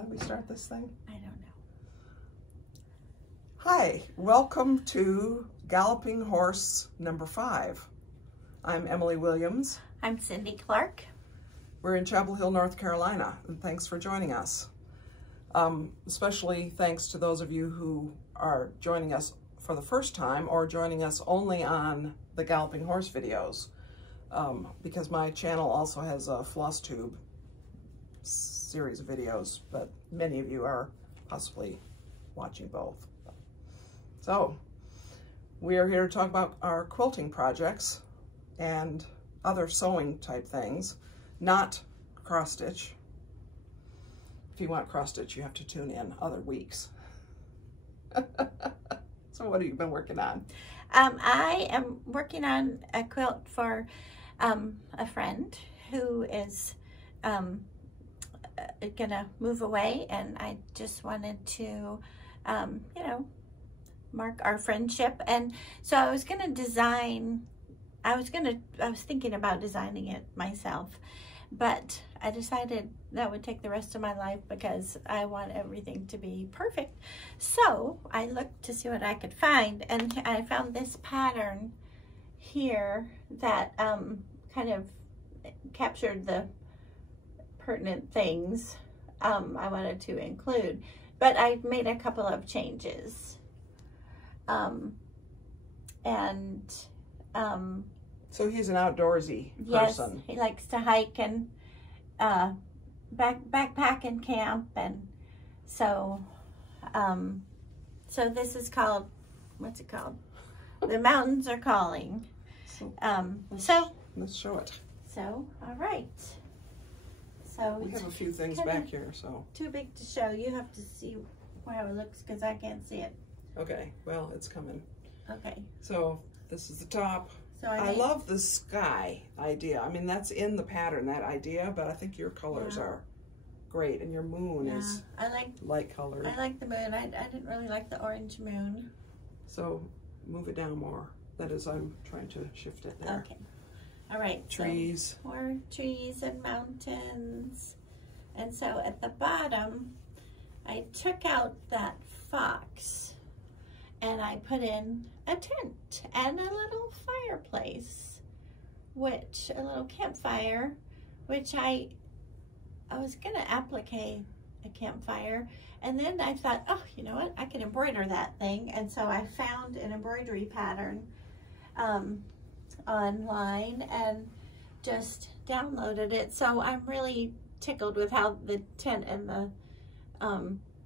How do we start this thing? I don't know. Hi, welcome to Galloping Horse number 5. I'm Emily Williams. I'm Cindy Clark. We're in Chapel Hill, North Carolina, and thanks for joining us. Especially thanks to those of you who are joining us for the first time or joining us only on the Galloping Horse videos, because my channel also has a floss tube series of videos, but many of you are possibly watching both. So we are here to talk about our quilting projects and other sewing type things, not cross stitch. If you want cross stitch, you have to tune in other weeks. So what have you been working on? I am working on a quilt for a friend who is gonna move away, and I just wanted to, you know, mark our friendship. And so I was gonna design, I was thinking about designing it myself, but I decided that would take the rest of my life because I want everything to be perfect. So I looked to see what I could find, and I found this pattern here that kind of captured the pertinent things I wanted to include, but I made a couple of changes. So he's an outdoorsy person. Yes, he likes to hike and backpack and camp, and so so this is called, what's it called? The Mountains Are Calling. Let's show it. So all right. So we have a few things back here, so too big to show. You have to see how it looks because I can't see it. Okay, well, it's coming. Okay. So this is the top. So I love the sky idea. I mean, that's in the pattern, that idea, but I think your colors are great, and your moon is light colored. I like the moon. I didn't really like the orange moon. So move it down more. That is, I'm trying to shift it there. Okay. All right. Trees. So more trees and mountains. And so at the bottom, I took out that fox and I put in a tent and a little fireplace, a little campfire, which I was gonna applique a campfire, and then I thought, oh, you know what, I can embroider that thing. And so I found an embroidery pattern online and just downloaded it. So I'm really tickled with how the tent and the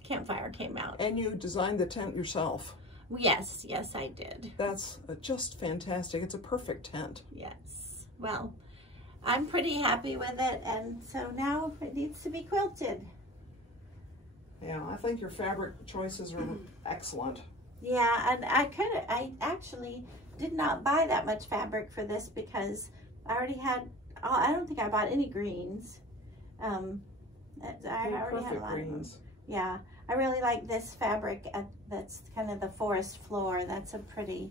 campfire came out. And you designed the tent yourself? Yes, yes, I did. That's just fantastic. It's a perfect tent. Yes. Well, I'm pretty happy with it, and so now it needs to be quilted. Yeah, I think your fabric choices are excellent. Yeah, and I actually did not buy that much fabric for this because I already had, I don't think I bought any greens. I already had a lot of greens. Yeah, I really like this fabric that's kind of the forest floor. That's a pretty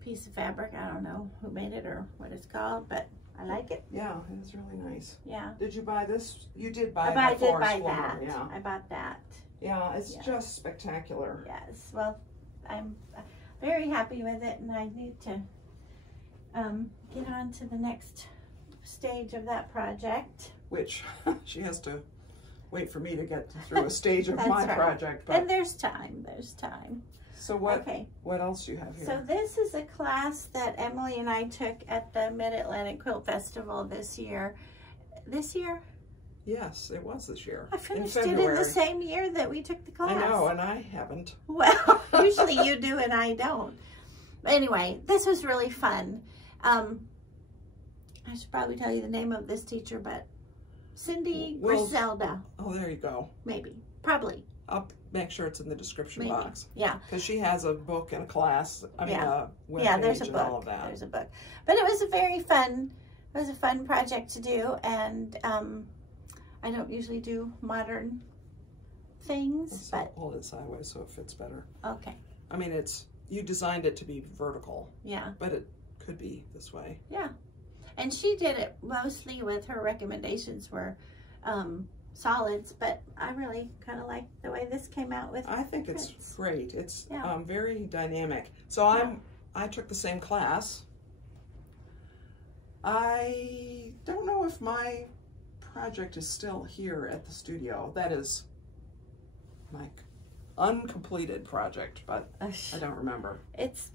piece of fabric. I don't know who made it or what it's called, but I like it. Yeah, it's really nice. Yeah. Did you buy this? You did buy that forest floor. That. Yeah. I bought that. Yeah, it's just spectacular. Yes. Well, I'm very happy with it, and I need to get on to the next stage of that project. Which she has to wait for me to get through a stage of my project. But... And there's time. There's time. So what else do you have here? So this is a class that Emily and I took at the Mid-Atlantic Quilt Festival this year. This year? Yes, it was this year. I finished it in the same year that we took the class. I know, and I haven't. Well, usually you do and I don't. Anyway, this was really fun. I should probably tell you the name of this teacher, but Cindy Griselda. Oh, there you go. Maybe. Probably. I'll make sure it's in the description box. Yeah. Because she has a book and a class. I mean, a web there's a page book. And all of that. There's a book. But it was a very fun, project to do, and I don't usually do modern things, but hold it sideways so it fits better. Okay. I mean, you designed it to be vertical. Yeah. But it could be this way. Yeah. And she did it mostly with her recommendations were solids, but I really kind of like the way this came out with I think prints. it's great. It's Yeah. very dynamic. So I took the same class. I don't know if my project is still here at the studio. That is my uncompleted project, but I don't remember. It's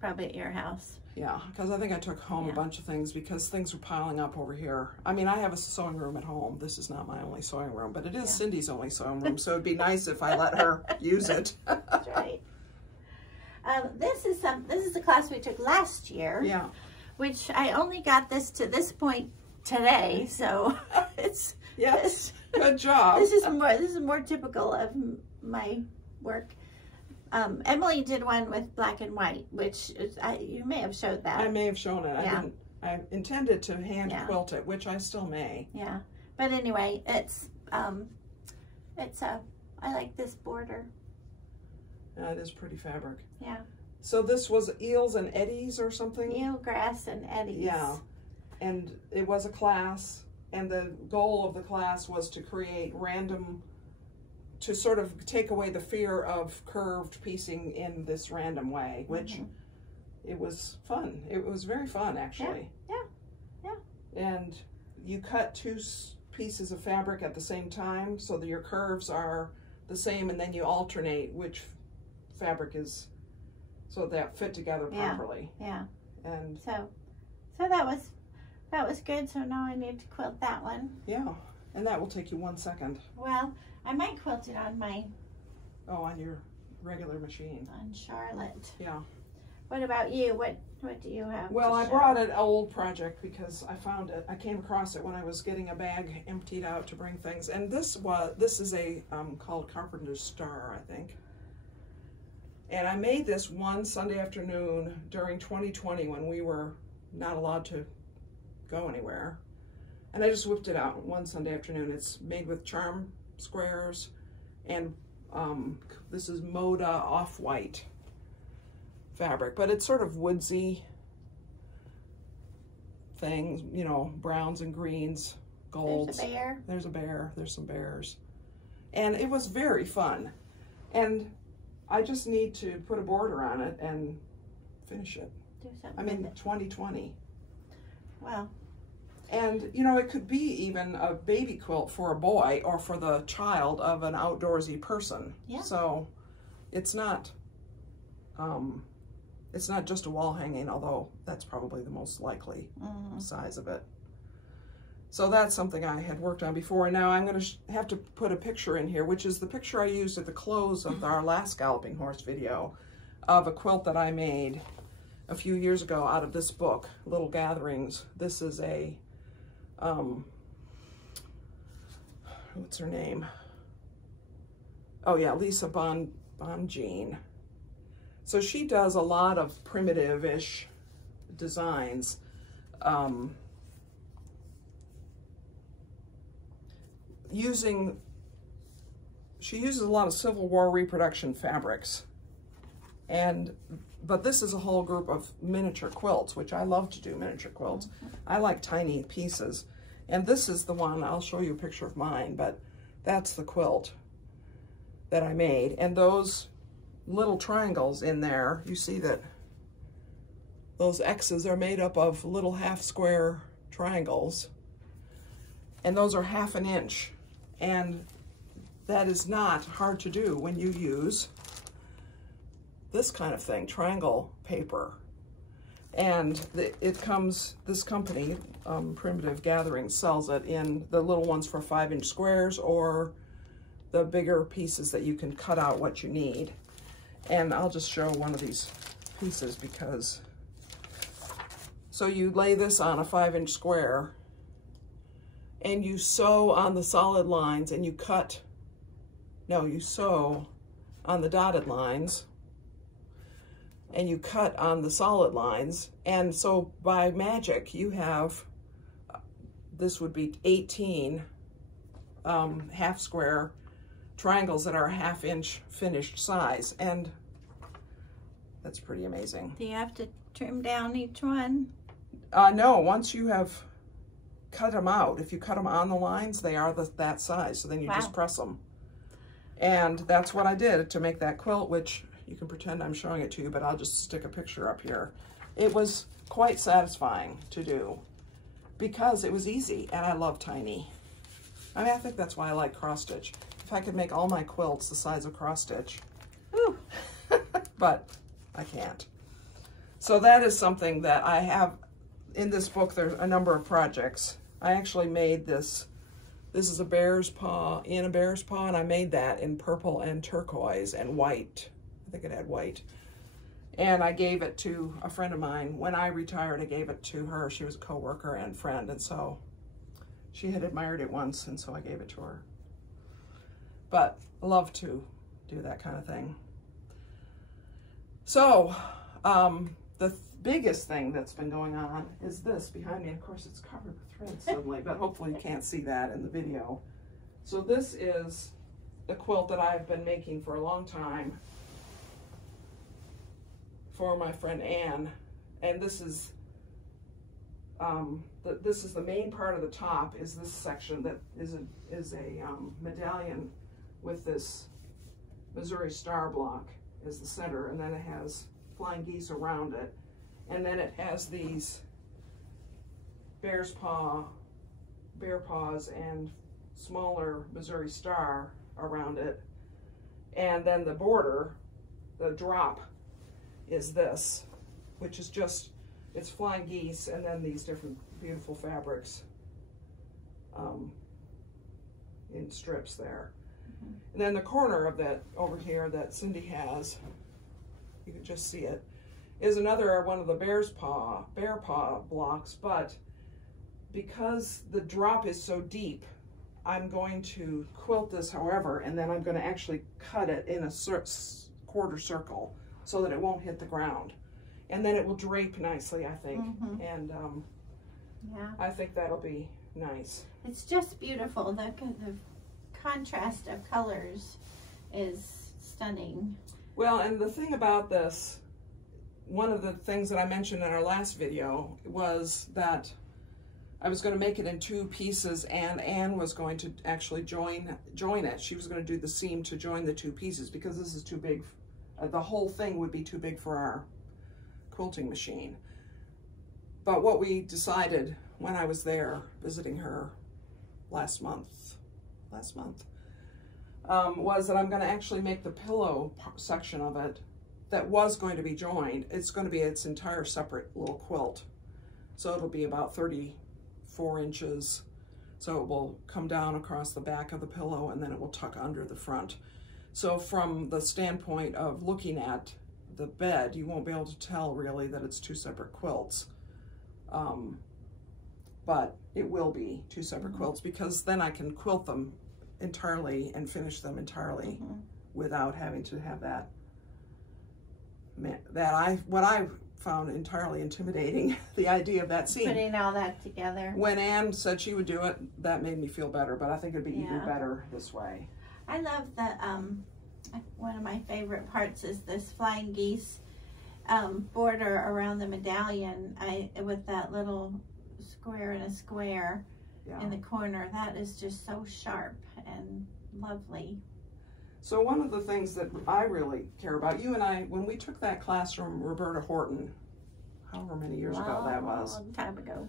probably at your house. Yeah, because I think I took home a bunch of things because things were piling up over here. I mean, I have a sewing room at home. This is not my only sewing room, but it is Cindy's only sewing room, so it'd be nice if I let her use it. That's right. This is the class we took last year. Yeah. Which I only got this to this point today, so it's good job. This is more typical of my work. Emily did one with black and white, which is, you may have showed that. I may have shown it. Yeah. I intended to hand quilt it, which I still may. Yeah, but anyway, I like this border. Yeah, it is pretty fabric. Yeah. So this was Eels and Eddies or something? Eelgrass and Eddies. Yeah. And it was a class, and the goal of the class was to create to sort of take away the fear of curved piecing in this random way, which it was fun. It was very fun, actually. Yeah. And you cut two pieces of fabric at the same time so that your curves are the same, and then you alternate which fabric is, so that fit together properly. Yeah. And so that was good. So now I need to quilt that one. Yeah, and that will take you 1 second. Well, I might quilt it on my... Oh, on your regular machine. On Charlotte. Yeah. What about you? What do you have? Well, I brought an old project because I found it. I came across it when I was getting a bag emptied out to bring things. And this is a called Carpenter's Star, I think. And I made this one Sunday afternoon during 2020 when we were not allowed to go anywhere. And I just whipped it out one Sunday afternoon. It's made with charm squares, and this is Moda off-white fabric, but it's sort of woodsy things, you know, browns and greens, golds. There's a bear. There's a bear. There's some bears. And it was very fun. And I just need to put a border on it and finish it. Do something. I'm in 2020. Well. And, you know, it could be even a baby quilt for a boy or for the child of an outdoorsy person. Yeah. So it's not just a wall hanging, although that's probably the most likely size of it. So that's something I had worked on before. And now I'm going to have to put a picture in here, which is the picture I used at the close of our last Galloping Horse video of a quilt that I made a few years ago out of this book, Little Gatherings. This is a, what's her name? Oh yeah, Lisa Bonjean. So she does a lot of primitive-ish designs. She uses a lot of Civil War reproduction fabrics. But this is a whole group of miniature quilts, which I love to do, miniature quilts. I like tiny pieces. And this is the one, I'll show you a picture of mine, but that's the quilt that I made. And those little triangles in there, you see that those X's are made up of little half square triangles. And those are 1/2 inch. And that is not hard to do when you use this kind of thing, triangle paper. And this company, Primitive Gatherings, sells it in the little ones for 5-inch squares or the bigger pieces that you can cut out what you need. And I'll just show one of these pieces because, so you lay this on a 5-inch square and you sew on the solid lines and you sew on the dotted lines and you cut on the solid lines. And so by magic, you have, this would be 18 half square triangles that are 1/2 inch finished size. And that's pretty amazing. Do you have to trim down each one? No, once you have cut them out, if you cut them on the lines, they are that size. So then you just press them. And that's what I did to make that quilt, which you can pretend I'm showing it to you, but I'll just stick a picture up here. It was quite satisfying to do because it was easy, and I love tiny. I mean, I think that's why I like cross stitch. If I could make all my quilts the size of cross stitch, whew, but I can't. So that is something that I have in this book. There's a number of projects. I actually made this. This is a bear's paw in a bear's paw, and I made that in purple and turquoise and white. I think it had white. And I gave it to a friend of mine. When I retired, I gave it to her. She was a coworker and friend, and so she had admired it once, and so I gave it to her. But I love to do that kind of thing. So, the biggest thing that's been going on is this behind me. Of course, it's covered with thread suddenly, but hopefully you can't see that in the video. So this is the quilt that I've been making for a long time for my friend Anne, and this is the main part of the top. Is this section that is a medallion with this Missouri star block is the center, and then it has flying geese around it, and then it has these bear paws and smaller Missouri star around it, and then the border, the drop, is this, which is just, it's flying geese and then these different beautiful fabrics in strips there. And then the corner of that over here that Cindy has, you can just see it, is another one of the bear paw blocks, but because the drop is so deep, I'm going to quilt this however, and then I'm going to actually cut it in a quarter circle so that it won't hit the ground. And then it will drape nicely, I think. And yeah, I think that'll be nice. It's just beautiful. The contrast of colors is stunning. Well, and the thing about this, one of the things that I mentioned in our last video was that I was going to make it in 2 pieces, and Anne was going to actually join it. She was going to do the seam to join the 2 pieces because this is too big. The whole thing would be too big for our quilting machine. But what we decided when I was there visiting her last month, was that I'm going to actually make the pillow section of it that was going to be joined. It's going to be its entire separate little quilt. So it'll be about 34 inches. So it will come down across the back of the pillow, and then it will tuck under the front. So from the standpoint of looking at the bed, you won't be able to tell really that it's 2 separate quilts. But it will be 2 separate quilts, because then I can quilt them entirely and finish them entirely without having to have that. What I found entirely intimidating, the idea of that seam. Putting all that together. When Anne said she would do it, that made me feel better, but I think it'd be even better this way. I love the, one of my favorite parts is this flying geese border around the medallion, with that little square and a square in the corner. That is just so sharp and lovely. So one of the things that I really care about, you and I, when we took that class from Roberta Horton, however many years ago that was. A long time ago.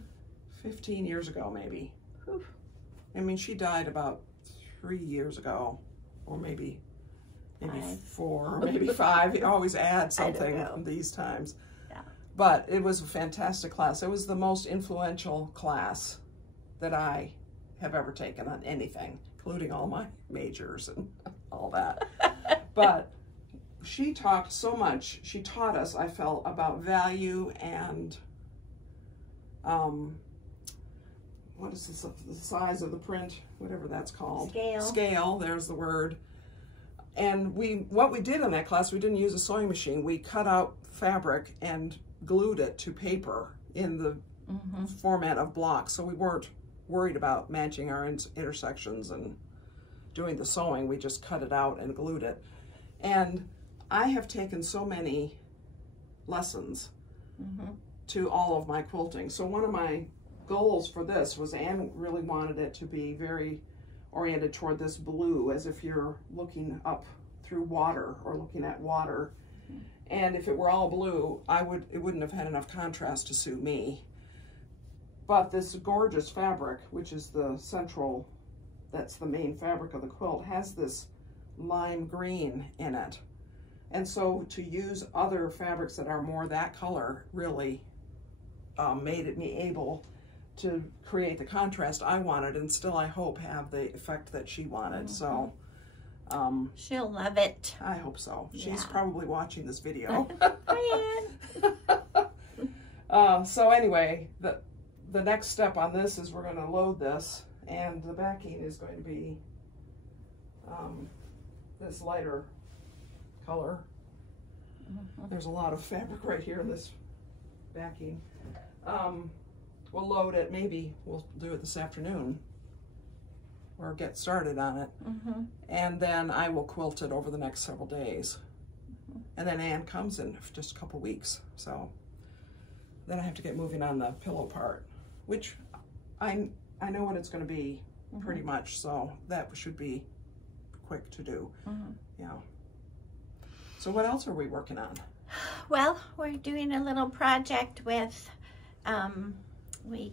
15 years ago, maybe. Oof. I mean, she died about 3 years ago, or maybe 4, or maybe 5. You always add something these times. Yeah. But it was a fantastic class. It was the most influential class that I have ever taken on anything, including all my majors and all that. But she talked so much. She taught us, I felt, about value and what is this, the size of the print, whatever that's called. Scale. Scale, there's the word. And what we did in that class, we didn't use a sewing machine. We cut out fabric and glued it to paper in the format of blocks. So we weren't worried about matching our intersections and doing the sewing. We just cut it out and glued it. And I have taken so many lessons to all of my quilting. So one of my goals for this was Anne really wanted it to be very oriented toward this blue, as if you're looking up through water or looking at water. And if it were all blue, it wouldn't have had enough contrast to suit me. But this gorgeous fabric, which is the central, that's the main fabric of the quilt, has this lime green in it. And so to use other fabrics that are more that color really made me able to create the contrast I wanted, and still I hope have the effect that she wanted. So she'll love it. I hope so. Yeah. She's probably watching this video. Hi, Ann. So anyway, the next step on this is we're going to load this, and the backing is going to be this lighter color. There's a lot of fabric right here in this backing. We'll load it, maybe we'll do it this afternoon or get started on it. And then I will quilt it over the next several days. And then Anne comes in just a couple weeks. So then I have to get moving on the pillow part, which I know what it's going to be pretty much, so that should be quick to do. Yeah. So what else are we working on? Well, we're doing a little project with, we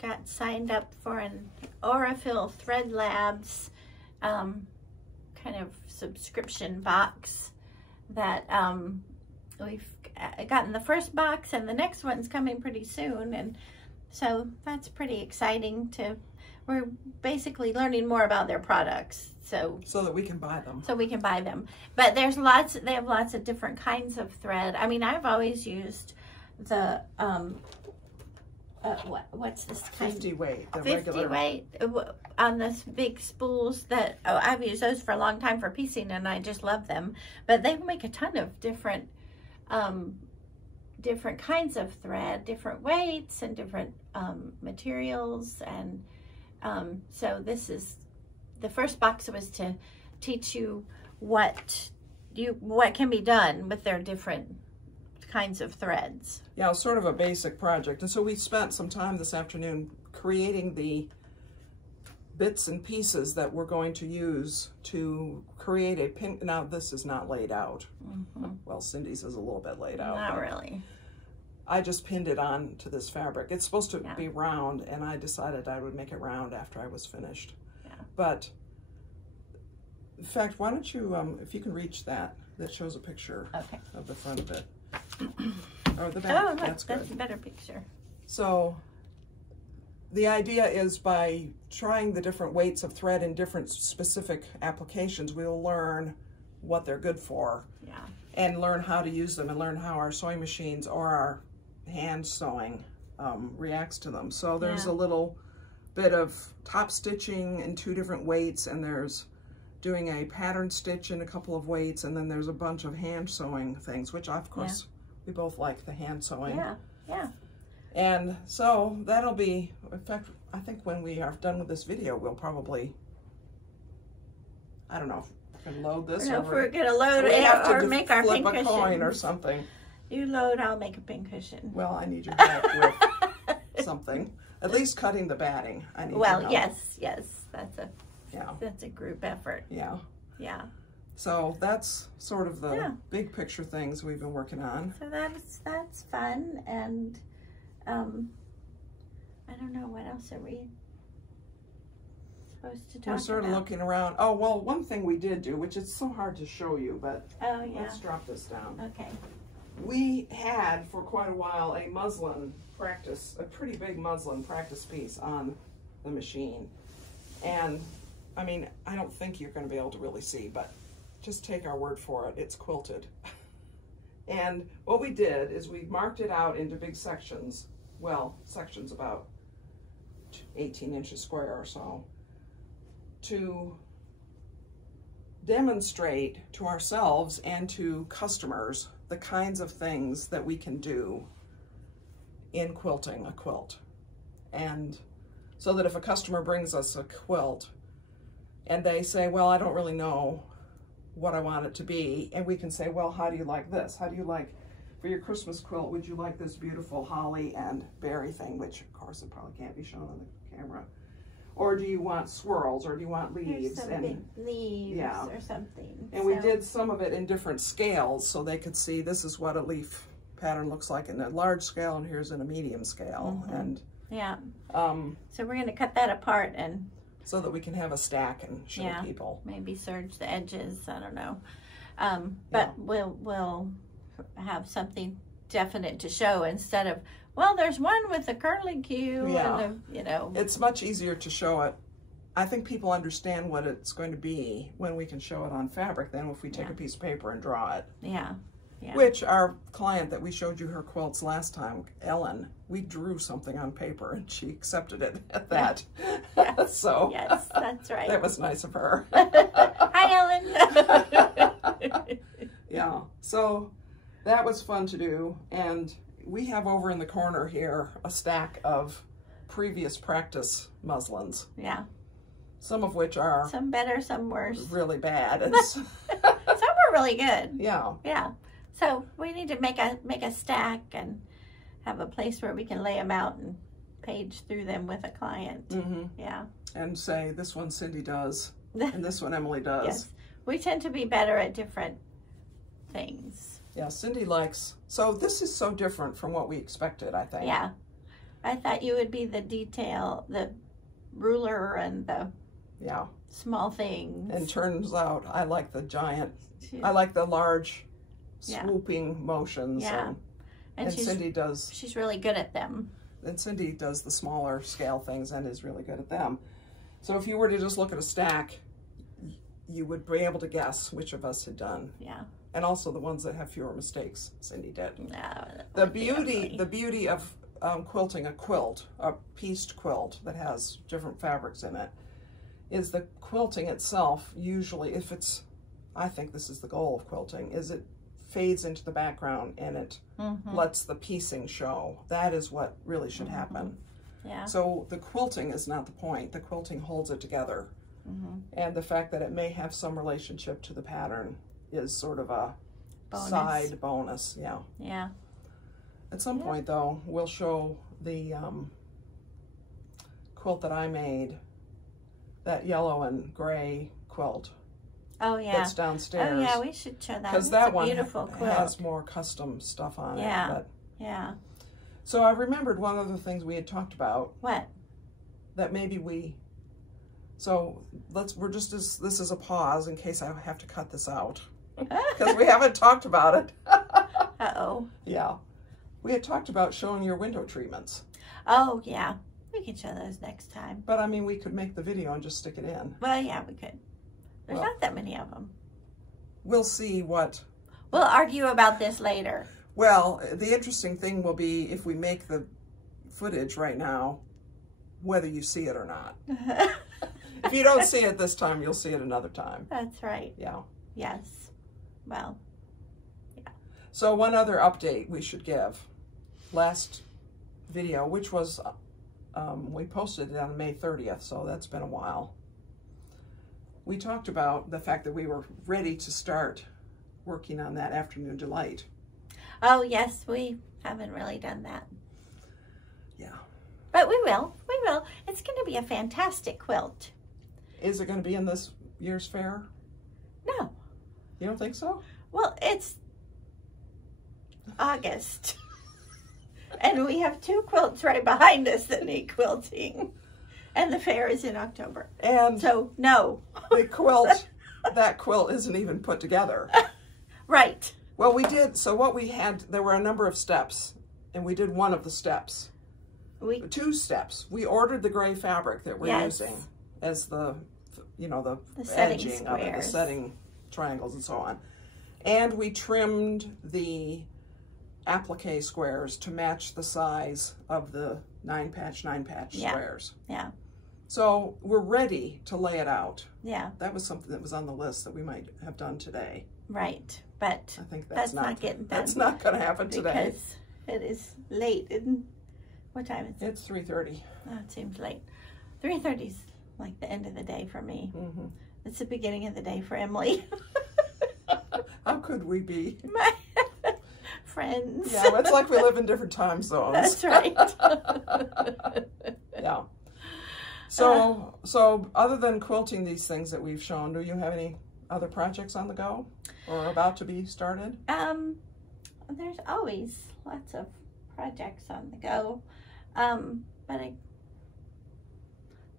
got signed up for an Aurifil Thread Labs kind of subscription box that we've gotten the first box, and the next one's coming pretty soon, and so that's pretty exciting. We're basically learning more about their products, so that we can buy them. So we can buy them. But they have lots of different kinds of thread. I mean, I've always used the what's this kind? 50 weight, the 50 regular weight on this big spools that I've used those for a long time for piecing, and I just love them. But they make a ton of different different kinds of thread, different weights, and different materials, and so this is the first box was to teach you what can be done with their different kinds of threads. Yeah, it's sort of a basic project. And so we spent some time this afternoon creating the bits and pieces that we're going to use to create a pin. Now this is not laid out. Well, Cindy's is a little bit laid out. Not really. I just pinned it on to this fabric. It's supposed to be round, and I decided I would make it round after I was finished. But in fact, why don't you, if you can reach that shows a picture of the front of it. Or the back. Oh, look, that's good. That's a better picture. So the idea is by trying the different weights of thread in different specific applications, we'll learn what they're good for. And learn how to use them, and learn how our sewing machines or our hand sewing reacts to them. So there's a little bit of top stitching in 2 different weights, and there's doing a pattern stitch in a couple of weights, and then there's a bunch of hand sewing things, which of course we both like the hand sewing. And so that'll be, in fact, I think when we are done with this video, we'll probably, I don't know if we can load this, or if we're gonna load it or make our flip pin a coin cushion or something. You load, I'll make a pin cushion. Well, I need your help with something. At least cutting the batting. I need your help. yes, that's a group effort. Yeah. So that's sort of the big picture things we've been working on. So that's fun, and I don't know, what else are we supposed to talk about? We're sort of looking around. Oh, well, one thing we did do, which is so hard to show you, but let's drop this down. Okay. We had for quite a while a muslin practice, a pretty big muslin practice piece on the machine. And I mean, I don't think you're going to be able to really see, but just take our word for it. It's quilted. And what we did is we marked it out into big sections. Well, sections about 18 inches square or so, to demonstrate to ourselves and to customers the kinds of things that we can do in quilting a quilt. And so that if a customer brings us a quilt and they say, well, I don't really know what I want it to be, and we can say, well, how do you like this? How do you like for your Christmas quilt, would you like this beautiful holly and berry thing, which of course it probably can't be shown on the camera, or do you want swirls, or do you want leaves? Some big leaves, yeah, or something. And we did some of it in different scales so they could see this is what a leaf pattern looks like in a large scale, and here's in a medium scale. And yeah, so we're going to cut that apart and so that we can have a stack and show people. Maybe serge the edges. I don't know, but we'll have something definite to show instead of, well, there's one with a curly Q. Yeah, and you know, it's much easier to show it. I think people understand what it's going to be when we can show it on fabric than if we take a piece of paper and draw it. Yeah. Yeah. Which our client that we showed you her quilts last time, Ellen, we drew something on paper and she accepted it at that. Yes. So yes, that's right. That was nice of her. Hi, Ellen. Yeah, so that was fun to do. And we have over in the corner here a stack of previous practice muslins. Yeah. Some of which are some better, some worse. Really bad. And some are really good. Yeah. Yeah. So we need to make a stack and have a place where we can lay them out and page through them with a client. Yeah. And say, this one Cindy does, and this one Emily does. Yes. We tend to be better at different things. Yeah, Cindy likes, so this is so different from what we expected, I think. Yeah. I thought you would be the detail, the ruler and the small things. And turns out I like the giant, I like the large swooping motions. Yeah. And Cindy does. She's really good at them. And Cindy does the smaller scale things and is really good at them. So if you were to just look at a stack, you would be able to guess which of us had done. Yeah. And also the ones that have fewer mistakes, Cindy did. No, the beauty of quilting a quilt, a pieced quilt that has different fabrics in it, is the quilting itself usually, if it's, I think this is the goal of quilting, is it fades into the background and it lets the piecing show. That is what really should happen. Yeah. So the quilting is not the point. The quilting holds it together. And the fact that it may have some relationship to the pattern is sort of a side bonus. Yeah. Yeah. At some point, though, we'll show the quilt that I made, that yellow and gray quilt. Oh, yeah. That's downstairs. Oh, yeah, we should show that. Because that one beautiful quilt. Has more custom stuff on it. But, yeah. So I remembered one of the things we had talked about. What? That maybe we... So this is a pause in case I have to cut this out. Because we haven't talked about it. Uh-oh. Yeah. We had talked about showing your window treatments. Oh, yeah. We can show those next time. But, I mean, we could make the video and just stick it in. Well, yeah, we could. There's not that many of them. We'll see what... We'll argue about this later. Well, the interesting thing will be if we make the footage right now, whether you see it or not. If you don't see it this time, you'll see it another time. That's right. Yeah. Yes. Well, yeah. So one other update we should give. Last video, which was, we posted it on May 30th, so that's been a while. We talked about the fact that we were ready to start working on that Afternoon Delight. Oh, yes, we haven't really done that. Yeah. But we will. We will. It's going to be a fantastic quilt. Is it going to be in this year's fair? No. You don't think so? Well, it's August. And we have 2 quilts right behind us that need quilting. And the fair is in October. And so, no. The quilt, that quilt isn't even put together. Right. Well, we did, so what we had, there were a number of steps, and we did one of the steps. 2 steps. We ordered the gray fabric that we're using as the edging of it, the setting triangles and so on. And we trimmed the applique squares to match the size of the 9-patch squares. Yeah. So we're ready to lay it out. Yeah. That was something that was on the list that we might have done today. Right. But I think that's not getting done. That's not going to happen today. Because it is late. What time is it? It's 3:30. Oh, it seems late. 3:30 is like the end of the day for me. It's the beginning of the day for Emily. How could we be? friends. Yeah, but it's like we live in different time zones. That's right. Yeah. So other than quilting these things that we've shown, do you have any other projects on the go or about to be started? There's always lots of projects on the go. But I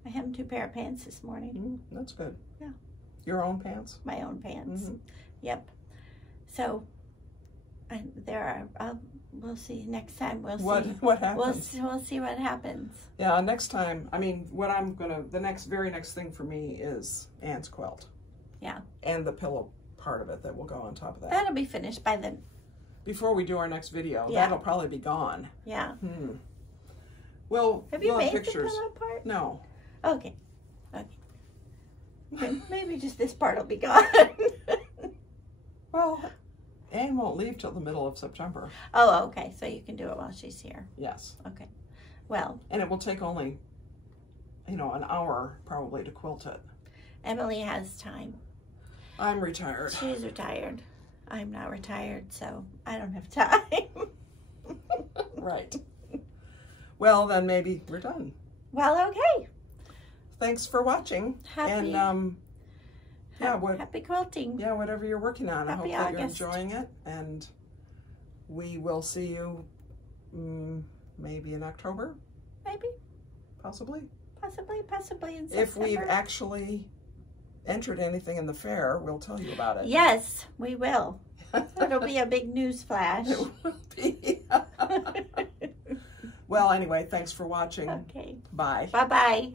hemmed 2 pair of pants this morning. That's good. Yeah. Your own pants? My own pants. Yep. So we'll see next time. We'll see what happens. We'll see what happens. Yeah, next time. I mean, the very next thing for me is Anne's quilt. Yeah. And the pillow part of it that will go on top of that. That'll be finished by then. Before we do our next video, yeah. That'll probably be gone. Yeah. Well, have you made pictures. The pillow part? No. Okay. Maybe just this part will be gone. Well, Anne won't leave till the middle of September. Oh, okay. So you can do it while she's here. Yes. Okay. Well. And it will take only, an hour probably to quilt it. Emily has time. I'm retired. She's retired. I'm not retired, so I don't have time. Right. Well, then maybe we're done. Well, okay. Thanks for watching. Happy quilting. Yeah, whatever you're working on. Happy I hope that August. you're enjoying it. And we will see you maybe in October. Maybe. Possibly. Possibly in September. If we've actually entered anything in the fair, we'll tell you about it. Yes, we will. It'll be a big news flash. It will be. Well, anyway, thanks for watching. Okay. Bye. Bye-bye.